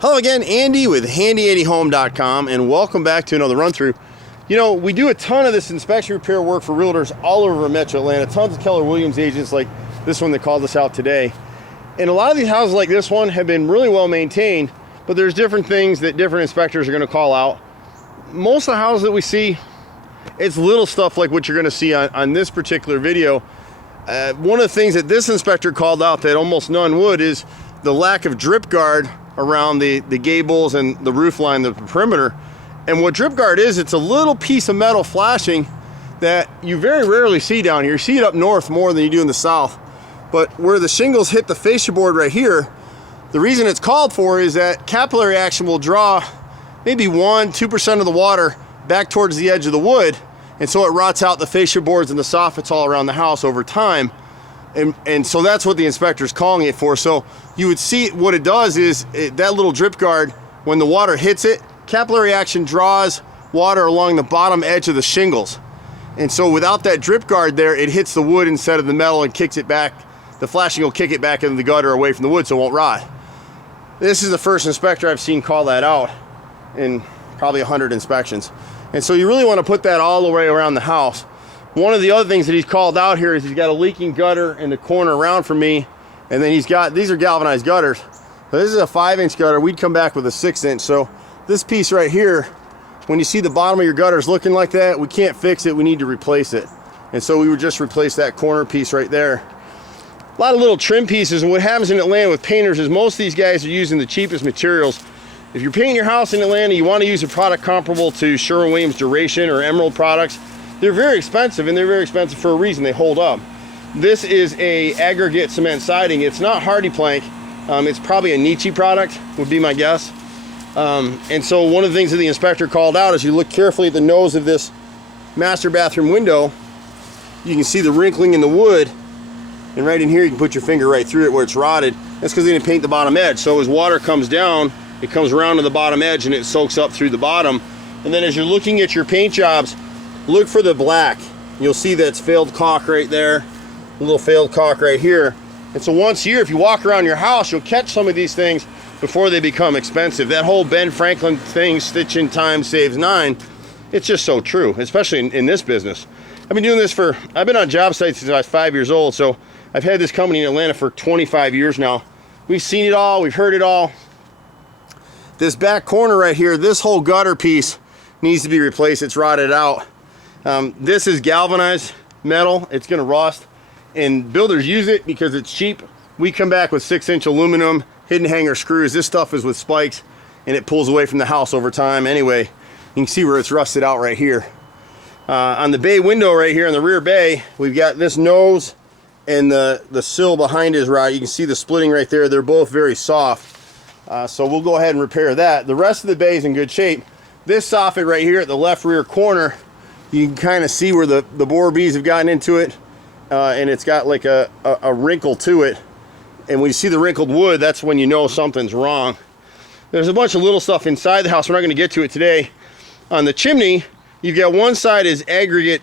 Hello again, Andy with HandyANDYHome.com, and welcome back to another run through. You know, we do a ton of this inspection repair work for realtors all over Metro Atlanta. Tons of Keller Williams agents like this one that called us out today. And a lot of these houses like this one have been really well maintained, but there's different things that different inspectors are going to call out. Most of the houses that we see, it's little stuff like what you're going to see on this particular video. One of the things that this inspector called out that almost none would is the lack of drip guard around the gables and the roof line, the perimeter. And what drip guard is, it's a little piece of metal flashing that you very rarely see down here. You see it up north more than you do in the south. But where the shingles hit the fascia board right here, the reason it's called for is that capillary action will draw maybe 1-2% of the water back towards the edge of the wood, and so it rots out the fascia boards and the soffits all around the house over time. And so that's what the inspector's calling it for. So you would see what it does is that little drip guard, when the water hits it, capillary action draws water along the bottom edge of the shingles. And so without that drip guard there, it hits the wood instead of the metal and kicks it back. The flashing will kick it back into the gutter away from the wood so it won't rot. This is the first inspector I've seen call that out in probably 100 inspections. And so you really want to put that all the way around the house. One of the other things that he's called out here is he's got a leaking gutter in the corner around from me, and then he's got, these are galvanized gutters. So this is a 5-inch gutter. We'd come back with a 6-inch. So this piece right here, when you see the bottom of your gutters looking like that, we can't fix it, we need to replace it. And so we would just replace that corner piece right there. A lot of little trim pieces, and what happens in Atlanta with painters is most of these guys are using the cheapest materials. If you're painting your house in Atlanta, you want to use a product comparable to Sherwin-Williams Duration or Emerald products. They're very expensive, and they're very expensive for a reason. They hold up. This is a aggregate cement siding. It's not Hardy Plank. It's probably a Nietzsche product, would be my guess. And so one of the things that the inspector called out is you look carefully at the nose of this master bathroom window, you can see the wrinkling in the wood, and right in here you can put your finger right through it where it's rotted. That's because they didn't paint the bottom edge. So as water comes down, it comes around to the bottom edge and it soaks up through the bottom. And then as you're looking at your paint jobs, look for the black. You'll see that's failed caulk right there, a little failed caulk right here. And so once a year, if you walk around your house, you'll catch some of these things before they become expensive. That whole Ben Franklin thing, stitching time saves 9, it's just so true, especially in this business. I've been doing this I've been on job sites since I was 5 years old, so I've had this company in Atlanta for 25 years now. We've seen it all, we've heard it all. This back corner right here, this whole gutter piece needs to be replaced. It's rotted out. This is galvanized metal. It's gonna rust, and builders use it because it's cheap. We come back with 6-inch aluminum, hidden hanger screws. This stuff is with spikes, and it pulls away from the house over time. Anyway, you can see where it's rusted out right here. On the bay window right here in the rear bay, we've got this nose and the sill behind is rot. You can see the splitting right there. They're both very soft. So we'll go ahead and repair that. The rest of the bay is in good shape. This soffit right here at the left rear corner, you can kind of see where the borer bees have gotten into it, and it's got like a wrinkle to it. And when you see the wrinkled wood, that's when you know something's wrong. There's a bunch of little stuff inside the house. We're not going to get to it today. On the chimney, you've got one side is aggregate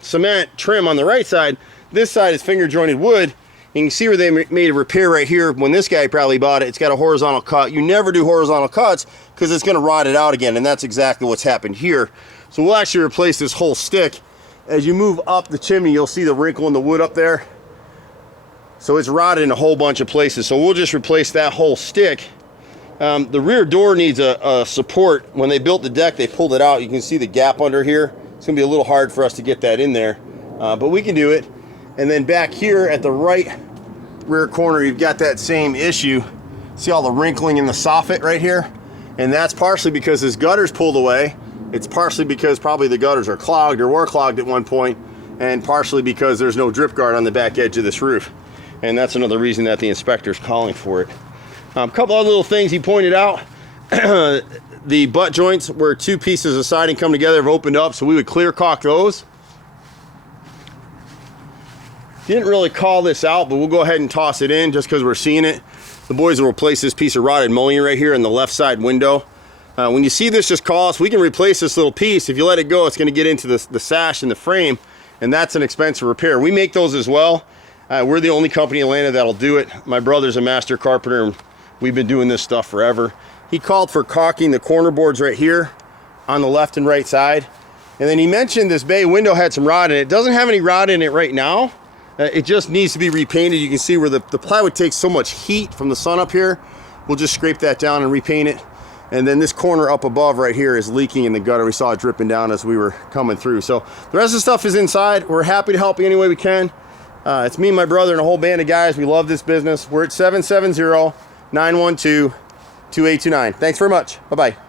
cement trim on the right side. This side is finger jointed wood. You can see where they made a repair right here when this guy probably bought it. It's got a horizontal cut. You never do horizontal cuts because it's going to rot it out again, and that's exactly what's happened here. So we'll actually replace this whole stick. As you move up the chimney, you'll see the wrinkle in the wood up there. So it's rotted in a whole bunch of places. So we'll just replace that whole stick. The rear door needs a support. When they built the deck, they pulled it out. You can see the gap under here. It's going to be a little hard for us to get that in there, but we can do it. And then back here at the right rear corner, you've got that same issue. See all the wrinkling in the soffit right here? And that's partially because this gutter's pulled away. It's partially because probably the gutters are clogged or were clogged at one point, and partially because there's no drip guard on the back edge of this roof. And that's another reason that the inspector's calling for it. A couple other little things he pointed out. The butt joints where two pieces of siding come together have opened up, so we would clear caulk those. Didn't really call this out, but we'll go ahead and toss it in just because we're seeing it. The boys will replace this piece of rotted mullion right here in the left side window. When you see this, just call us. We can replace this little piece. If you let it go, it's going to get into the sash and the frame, and that's an expensive repair. We make those as well. We're the only company in Atlanta that'll do it. My brother's a master carpenter, and We've been doing this stuff forever. He called for caulking the corner boards right here on the left and right side. And then he mentioned this bay window had some rot in it. It doesn't have any rot in it right now. It just needs to be repainted. You can see where the plywood takes so much heat from the sun up here. We'll just scrape that down and repaint it. And then this corner up above right here is leaking in the gutter. We saw it dripping down as we were coming through. So the rest of the stuff is inside. We're happy to help you any way we can. It's me and my brother and a whole band of guys. We love this business. We're at 770-912-2829. Thanks very much. Bye-bye.